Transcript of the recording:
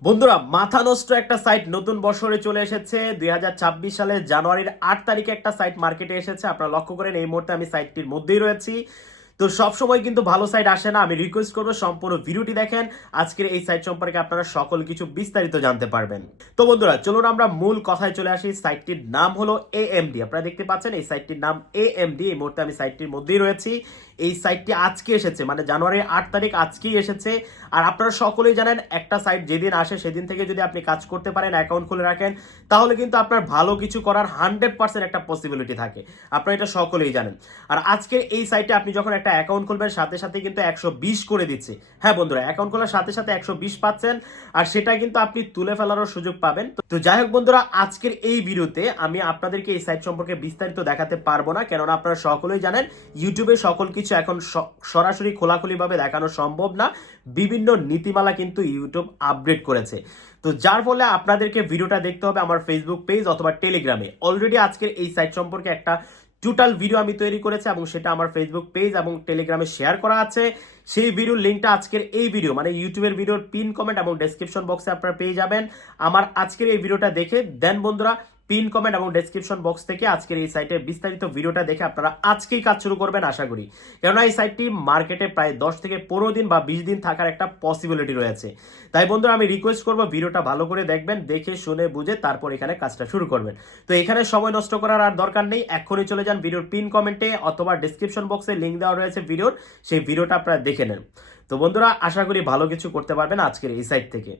বন্ধুরা, মাথা নষ্ট একটা সাইট নতুন বছরে চলে এসেছে। দুই হাজার ছাব্বিশ সালের জানুয়ারির আট তারিখে একটা সাইট মার্কেটে এসেছে। আপনারা লক্ষ্য করেন, এই মুহূর্তে আমি সাইটটির মধ্যেই রয়েছি। তো সবসময় কিন্তু ভালো সাইট আসে না। আমি রিকোয়েস্ট করব সম্পূর্ণ ভিডিওটি দেখেন। আজকের এই সাইট সম্পর্কে আপনারা সকল কিছু বিস্তারিত জানতে পারবেন। তো বন্ধুরা, চলুন আমরা মূল কথায় চলে আসি। সাইটটির নাম হলো এ এএমডি আপনারা দেখতে পাচ্ছেন, এই সাইটটির নাম এ এএমডি এই মুহূর্তে আমি সাইটটির মধ্যেই রয়েছি। এই সাইটটি আজকে এসেছে মানে জানুয়ারির আট তারিখ আজকেই এসেছে। আর আপনারা সকলেই জানেন, একটা সাইট যেদিন আসে, সেদিন থেকে যদি আপনি কাজ করতে পারেন অ্যাকাউন্ট খুলে রাখেন, তাহলে কিন্তু আপনার ভালো কিছু করার হান্ড্রেড পার্সেন্ট একটা পসিবিলিটি থাকে। আপনারা এটা সকলেই জানেন। আর আজকে এই সাইটে আপনি যখন একটা অ্যাকাউন্ট খুলবেন সাথে সাথে কিন্তু একশো বিশ করে দিচ্ছে। হ্যাঁ বন্ধুরা অ্যাকাউন্ট খোলার সাথে সাথে একশো বিশ পাচ্ছেন, আর সেটা কিন্তু আপনি তুলে ফেলারও সুযোগ পাবেন। তো- যাই হোক বন্ধুরা, আজকের এই ভিডিওতে আমি আপনাদেরকে এই সাইট সম্পর্কে বিস্তারিত দেখাতে পারব না, কেননা আপনারা সকলেই জানেন, ইউটিউবে সকল কিছু এখন সরাসরি খোলাখুলিভাবে দেখানো সম্ভব না। বিভিন্ন নীতিমালা কিন্তু ইউটিউব আপডেট করেছে। তো যার ফলে আপনাদেরকে ভিডিওটা দেখতে হবে আমার ফেসবুক পেজ অথবা টেলিগ্রামে অলরেডি আজকের এই সাইট সম্পর্কে একটা টোটাল ভিডিও আমি তৈরি করেছি এবং সেটা আমার ফেসবুক পেজ এবং টেলিগ্রামে শেয়ার করা আছে। সেই ভিডিওর লিঙ্কটা আজকের এই ভিডিও মানে ইউটিউবের ভিডিওর পিন কমেন্ট এবং ডেসক্রিপশন বক্সে আপনারা পেয়ে যাবেন। আমার আজকের এই ভিডিওটা দেখে দেন বন্ধুরা পিন কমেন্ট এবং ডেসক্রিপশন বক্স থেকে আজকের এই সাইটের বিস্তারিত ভিডিওটা দেখে আপনারা আজকেই কাজ শুরু করবেন, আশা করি। কেননা এই সাইটটি মার্কেটে প্রায় দশ থেকে পনেরো দিন বা বিশ দিন থাকার একটা পসিবিলিটি রয়েছে। তাই বন্ধুরা, আমি রিকোয়েস্ট করব ভিডিওটা ভালো করে দেখবেন, দেখে শুনে বুঝে তারপর এখানে কাজটা শুরু করবেন। তো এখানে সময় নষ্ট করার আর দরকার নেই এখনই চলে যান ভিডিওর পিন কমেন্টে অথবা ডিসক্রিপশন বক্সে লিঙ্ক দেওয়া রয়েছে ভিডিওর, সেই ভিডিওটা আপনারা দেখে নেন। তো বন্ধুরা, আশা করি ভালো কিছু করতে পারবেন আজকের এই সাইট থেকে।